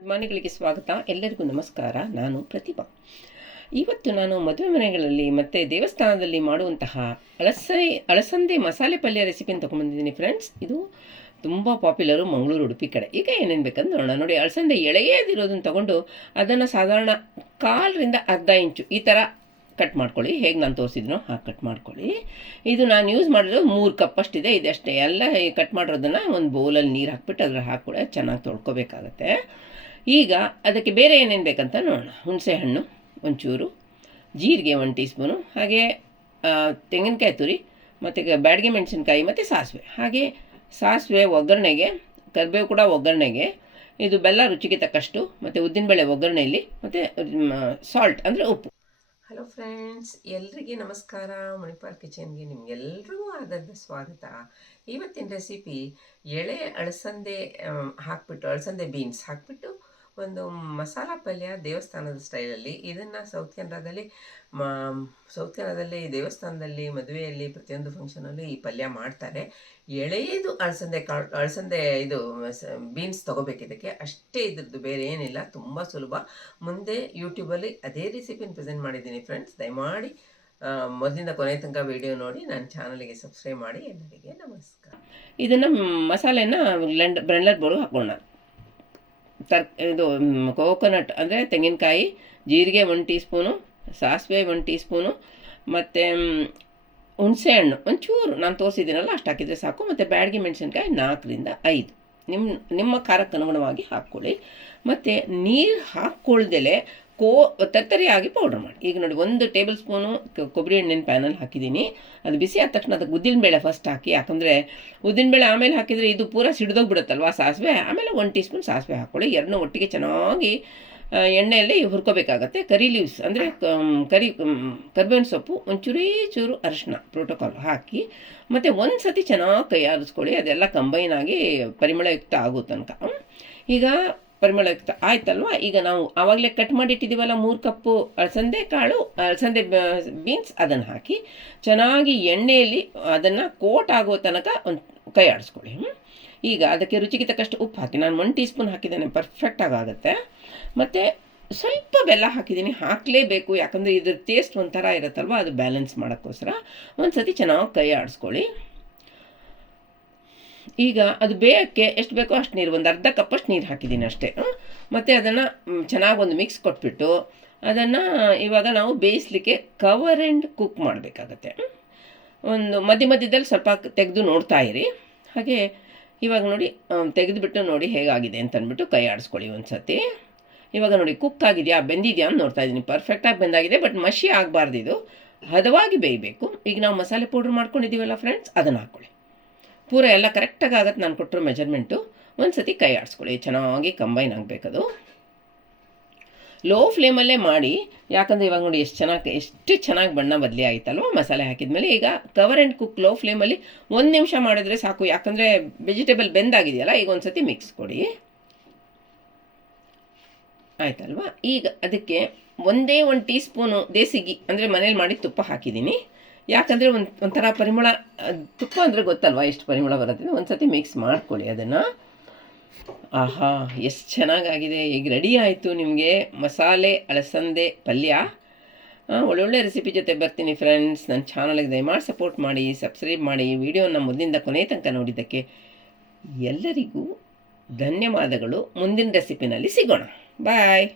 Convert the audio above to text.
ಅಭಿಮಾನಿಗಳಿಗೆ ಸ್ವಾಗತ. ಎಲ್ಲರಿಗೂ ನಮಸ್ಕಾರ. ನಾನು ಪ್ರತಿಭಾ. ಇವತ್ತು ನಾನು ಮದುವೆ ಮನೆಗಳಲ್ಲಿ ಮತ್ತು ದೇವಸ್ಥಾನದಲ್ಲಿ ಮಾಡುವಂತಹ ಅಳಸಂದೆ ಮಸಾಲೆ ಪಲ್ಯ ರೆಸಿಪಿನ ತೊಗೊಂಬಂದಿದ್ದೀನಿ ಫ್ರೆಂಡ್ಸ್. ಇದು ತುಂಬ ಪಾಪ್ಯುಲರು ಮಂಗಳೂರು ಉಡುಪಿ ಕಡೆ. ಈಗ ಏನೇನು ಬೇಕಂತ ನೋಡೋಣ. ನೋಡಿ, ಅಳಸಂದೆ ಎಳೆಯದಿರೋದನ್ನು ತೊಗೊಂಡು ಅದನ್ನು ಸಾಧಾರಣ 1/4 ಅರ್ಧ ಇಂಚು ಈ ಥರ ಕಟ್ ಮಾಡ್ಕೊಳ್ಳಿ. ಹೇಗೆ ನಾನು ತೋರಿಸಿದ್ನೋ ಹಾಗೆ ಕಟ್ ಮಾಡ್ಕೊಳ್ಳಿ. ಇದು ನಾನು ಯೂಸ್ ಮಾಡಿರೋದು 3 ಕಪ್ ಅಷ್ಟಿದೆ. ಇದಷ್ಟೇ. ಎಲ್ಲ ಕಟ್ ಮಾಡಿರೋದನ್ನು ಒಂದು ಬೌಲಲ್ಲಿ ನೀರು ಹಾಕ್ಬಿಟ್ಟು ಅದ್ರ ಹಾಕ್ಬಿಟ್ಟು ಚೆನ್ನಾಗಿ ತೊಳ್ಕೊಬೇಕಾಗತ್ತೆ. ಈಗ ಅದಕ್ಕೆ ಬೇರೆ ಏನೇನು ಬೇಕಂತ ನೋಡೋಣ. ಹುಣಸೆಹಣ್ಣು ಒಂಚೂರು, ಜೀರಿಗೆ 1 ಟೀ ಸ್ಪೂನು, ಹಾಗೆ ತೆಂಗಿನಕಾಯಿ ತುರಿ, ಮತ್ತು ಬ್ಯಾಡಗೆ ಮೆಣಸಿನ್ಕಾಯಿ ಮತ್ತು ಸಾಸಿವೆ. ಹಾಗೆ ಸಾಸಿವೆ ಒಗ್ಗರಣೆಗೆ, ಕರಿಬೇವು ಕೂಡ ಒಗ್ಗರಣೆಗೆ, ಇದು ಬೆಲ್ಲ ರುಚಿಗೆ ತಕ್ಕಷ್ಟು, ಮತ್ತು ಉದ್ದಿನಬೇಳೆ ಒಗ್ಗರಣೆಯಲ್ಲಿ, ಮತ್ತು ಸಾಲ್ಟ್ ಅಂದರೆ ಉಪ್ಪು. ಹಲೋ ಫ್ರೆಂಡ್ಸ್, ಎಲ್ರಿಗೆ ನಮಸ್ಕಾರ. ಮಣಿಪಾಲ್ ಕಿಚನ್ಗೆ ನಿಮಗೆಲ್ರಿಗೂ ಆದದ್ದು ಸ್ವಾಗತ. ಇವತ್ತಿನ ರೆಸಿಪಿ ಎಳೆ ಅಳಸಂದೆ ಹಾಕ್ಬಿಟ್ಟು, ಅಳಸಂದೆ ಬೀನ್ಸ್ ಹಾಕ್ಬಿಟ್ಟು ಒಂದು ಮಸಾಲ ಪಲ್ಯ ದೇವಸ್ಥಾನದ ಸ್ಟೈಲಲ್ಲಿ. ಇದನ್ನು ಸೌತ್ ಕೆನಡಾದಲ್ಲಿ ದೇವಸ್ಥಾನದಲ್ಲಿ, ಮದುವೆಯಲ್ಲಿ, ಪ್ರತಿಯೊಂದು ಫಂಕ್ಷನಲ್ಲಿ ಈ ಪಲ್ಯ ಮಾಡ್ತಾರೆ. ಎಳೆಯದು ಅಳಸಂದೆ ಇದು ಬೀನ್ಸ್ ತೊಗೋಬೇಕು. ಇದಕ್ಕೆ ಅಷ್ಟೇ, ಇದ್ರದ್ದು ಬೇರೆ ಏನಿಲ್ಲ. ತುಂಬ ಸುಲಭ. ಮುಂದೆ ಯೂಟ್ಯೂಬಲ್ಲಿ ಅದೇ ರೆಸಿಪಿನ ಪ್ರೆಸೆಂಟ್ ಮಾಡಿದ್ದೀನಿ ಫ್ರೆಂಡ್ಸ್. ದಯಮಾಡಿ ಮೊದಲಿಂದ ಕೊನೆ ತನಕ ವಿಡಿಯೋ ನೋಡಿ ನನ್ನ ಚಾನಲ್ಗೆ ಸಬ್ಸ್ಕ್ರೈಬ್ ಮಾಡಿ. ಎಲ್ಲರಿಗೆ ನಮಸ್ಕಾರ. ಇದನ್ನು ಮಸಾಲೆನ ಬ್ಲೆಂಡರ್ ಬೋರ್ಡ್ಗೆ ಹಾಕೋಣ. ಇದು ಕೋಕೋನಟ್ ಅಂದರೆ ತೆಂಗಿನಕಾಯಿ, ಜೀರಿಗೆ 1 ಟೀ ಸ್ಪೂನು, ಸಾಸಿವೆ 1 ಟೀ ಸ್ಪೂನು, ಮತ್ತು ಹುಣಸೆಹಣ್ಣು ಒಂಚೂರು ನಾನು ತೋರಿಸಿದ್ದೀನಲ್ಲ ಅಷ್ಟು ಹಾಕಿದರೆ ಸಾಕು. ಮತ್ತು ಬ್ಯಾಡಗೆ ಮೆಣಸಿನ್ಕಾಯಿ 4 5 ನಿಮ್ಮ ಖಾರಕ್ಕೆ ಅನುಗುಣವಾಗಿ ಹಾಕ್ಕೊಳ್ಳಿ. ಮತ್ತು ನೀರು ಹಾಕ್ಕೊಳ್ದಲೇ ತರ್ತರಿಯಾಗಿ ಪೌಡ್ರ್ ಮಾಡಿ. ಈಗ ನೋಡಿ, 1 ಟೇಬಲ್ ಸ್ಪೂನು ಕೊಬ್ಬರಿ ಎಣ್ಣೆನ ಪ್ಯಾನಲ್ಲಿ ಹಾಕಿದ್ದೀನಿ. ಅದು ಬಿಸಿ ಆದ ತಕ್ಷಣ ಅದಕ್ಕೆ ಉದ್ದಿನಬೇಳೆ ಫಸ್ಟ್ ಹಾಕಿ. ಯಾಕಂದರೆ ಉದ್ದಿನಬೇಳೆ ಆಮೇಲೆ ಹಾಕಿದರೆ ಇದು ಪೂರ ಸಿಡ್ದೋಗ್ಬಿಡುತ್ತಲ್ವ ಸಾಸಿವೆ. ಆಮೇಲೆ 1 ಟೀ ಸ್ಪೂನ್ ಸಾಸಿವೆ ಹಾಕ್ಕೊಳ್ಳಿ. ಎರಡನ್ನೂ ಒಟ್ಟಿಗೆ ಚೆನ್ನಾಗಿ ಎಣ್ಣೆಯಲ್ಲಿ ಹುರ್ಕೋಬೇಕಾಗತ್ತೆ. ಕರಿ ಲೀವ್ಸ್ ಅಂದರೆ ಕರಿಬೇವಿನ ಸೊಪ್ಪು, ಒಂಚೂರೇ ಚೂರು ಅರಿಶಿನ ಪ್ರೋಟೋಕಾಲ್ ಹಾಕಿ, ಮತ್ತು ಒಂದು ಸತಿ ಚೆನ್ನಾಗಿ ಕೈ ಆರಿಸ್ಕೊಳ್ಳಿ. ಅದೆಲ್ಲ ಕಂಬೈನ್ ಆಗಿ ಪರಿಮಳಯುಕ್ತ ಆಗೋ ತನಕ. ಈಗ ಪರಿಮಳಯುಕ್ತ ಆಯ್ತಲ್ವ. ಈಗ ನಾವು ಆವಾಗಲೇ ಕಟ್ ಮಾಡಿಟ್ಟಿದ್ದೀವಲ್ಲ 3 ಕಪ್ಪು ಅಳಸಂದೆ ಬೀನ್ಸ್, ಅದನ್ನು ಹಾಕಿ ಚೆನ್ನಾಗಿ ಎಣ್ಣೆಯಲ್ಲಿ ಅದನ್ನು ಕೋಟ್ ಆಗೋ ತನಕ ಒಂದು ಕೈ ಆಡಿಸ್ಕೊಳ್ಳಿ. ಈಗ ಅದಕ್ಕೆ ರುಚಿಗೆ ತಕ್ಕಷ್ಟು ಉಪ್ಪು ಹಾಕಿ. ನಾನು 1 ಟೀ ಸ್ಪೂನ್ ಹಾಕಿದ್ದೇನೆ, ಪರ್ಫೆಕ್ಟಾಗಿ ಆಗುತ್ತೆ. ಮತ್ತು ಸ್ವಲ್ಪ ಬೆಲ್ಲ ಹಾಕಿದ್ದೀನಿ, ಹಾಕಲೇಬೇಕು. ಯಾಕಂದರೆ ಇದ್ರ ಟೇಸ್ಟ್ ಒಂಥರ ಇರುತ್ತಲ್ವ, ಅದು ಬ್ಯಾಲೆನ್ಸ್ ಮಾಡೋಕ್ಕೋಸ್ಕರ ಒಂದು ಸತಿ ಚೆನ್ನಾಗಿ ಕೈ ಆಡಿಸ್ಕೊಳ್ಳಿ. ಈಗ ಅದು ಬೇಯಕ್ಕೆ ಎಷ್ಟು ಬೇಕೋ ಅಷ್ಟು ನೀರು, ಒಂದು ಅರ್ಧ ಕಪ್ಪಷ್ಟು ನೀರು ಹಾಕಿದ್ದೀನಿ ಅಷ್ಟೇ. ಮತ್ತು ಅದನ್ನು ಚೆನ್ನಾಗಿ ಒಂದು ಮಿಕ್ಸ್ ಕೊಟ್ಬಿಟ್ಟು ಅದನ್ನು ಇವಾಗ ನಾವು ಬೇಯಿಸಲಿಕ್ಕೆ ಕವರ್ ಆ್ಯಂಡ್ ಕುಕ್ ಮಾಡಬೇಕಾಗತ್ತೆ. ಒಂದು ಮಧ್ಯದಲ್ಲಿ ಸ್ವಲ್ಪ ತೆಗೆದು ನೋಡ್ತಾ ಇರಿ. ಹಾಗೆ ಇವಾಗ ನೋಡಿ, ತೆಗೆದುಬಿಟ್ಟು ನೋಡಿ ಹೇಗಾಗಿದೆ ಅಂತಂದ್ಬಿಟ್ಟು ಕೈ ಆಡಿಸ್ಕೊಳ್ಳಿ ಒಂದು ಸತಿ. ಇವಾಗ ನೋಡಿ, ಕುಕ್ ಆಗಿದೆಯಾ, ಬೆಂದಿದೆಯಾ ಅಂತ ನೋಡ್ತಾ ಇದ್ದೀನಿ. ಪರ್ಫೆಕ್ಟಾಗಿ ಬೆಂದಾಗಿದೆ, ಬಟ್ ಮಷಿ ಆಗಬಾರ್ದು, ಇದು ಹದವಾಗಿ ಬೇಯಬೇಕು. ಈಗ ನಾವು ಮಸಾಲೆ ಪೌಡ್ರ್ ಮಾಡ್ಕೊಂಡಿದ್ದೀವಲ್ಲ ಫ್ರೆಂಡ್ಸ್, ಅದನ್ನು ಹಾಕ್ಕೊಳ್ಳಿ. ಪೂರ ಎಲ್ಲ ಕರೆಕ್ಟಾಗಿ ಆಗುತ್ತೆ. ನಾನು ಕೊಟ್ಟಿರೋ ಮೆಜರ್ಮೆಂಟು. ಒಂದು ಸತಿ ಕೈ ಆಡಿಸ್ಕೊಳ್ಳಿ, ಚೆನ್ನಾಗಿ ಕಂಬೈನ್ ಆಗಬೇಕದು. ಲೋ ಫ್ಲೇಮಲ್ಲೇ ಮಾಡಿ. ಯಾಕಂದರೆ ಇವಾಗ ನೋಡಿ ಎಷ್ಟು ಚೆನ್ನಾಗಿ ಬಣ್ಣ ಬದಲಿ ಆಯಿತಲ್ವ ಮಸಾಲೆ ಹಾಕಿದ್ಮೇಲೆ. ಈಗ ಕವರ್ ಆ್ಯಂಡ್ ಕುಕ್ ಲೋ ಫ್ಲೇಮಲ್ಲಿ 1 ನಿಮಿಷ ಮಾಡಿದ್ರೆ ಸಾಕು. ಯಾಕಂದರೆ ವೆಜಿಟೇಬಲ್ ಬೆಂದಾಗಿದೆಯಲ್ಲ. ಈಗ ಒಂದು ಸತಿ ಮಿಕ್ಸ್ ಕೊಡಿ, ಆಯ್ತಲ್ವ. ಈಗ ಅದಕ್ಕೆ 1 ಟೀ ಸ್ಪೂನು ದೇಸಿ ಗೀ ಅಂದರೆ ಮನೇಲಿ ಮಾಡಿ ತುಪ್ಪ ಹಾಕಿದ್ದೀನಿ. ಯಾಕಂದರೆ ಒಂಥರ ಪರಿಮಳ, ತುಪ್ಪ ಅಂದರೆ ಗೊತ್ತಲ್ವ ಎಷ್ಟು ಪರಿಮಳ ಬರುತ್ತೆ. ಒಂದು ಸತಿ ಮಿಕ್ಸ್ ಮಾಡ್ಕೊಳ್ಳಿ ಅದನ್ನು. ಆಹಾ, ಎಷ್ಟು ಚೆನ್ನಾಗಾಗಿದೆ. ಈಗ ರೆಡಿ ಆಯಿತು ನಿಮಗೆ ಮಸಾಲೆ ಅಳಸಂದೆ ಪಲ್ಯ. ಒಳ್ಳೊಳ್ಳೆ ರೆಸಿಪಿ ಜೊತೆ ಬರ್ತೀನಿ ಫ್ರೆಂಡ್ಸ್. ನನ್ನ ಚಾನಲ್ಗೆ ದಯಮಾಡಿ ಸಪೋರ್ಟ್ ಮಾಡಿ, ಸಬ್ಸ್ಕ್ರೈಬ್ ಮಾಡಿ. ವಿಡಿಯೋನ ಮೊದಲಿಂದ ಕೊನೆ ತನಕ ನೋಡಿದ್ದಕ್ಕೆ ಎಲ್ಲರಿಗೂ ಧನ್ಯವಾದಗಳು. ಮುಂದಿನ ರೆಸಿಪಿನಲ್ಲಿ ಸಿಗೋಣ. ಬಾಯ್.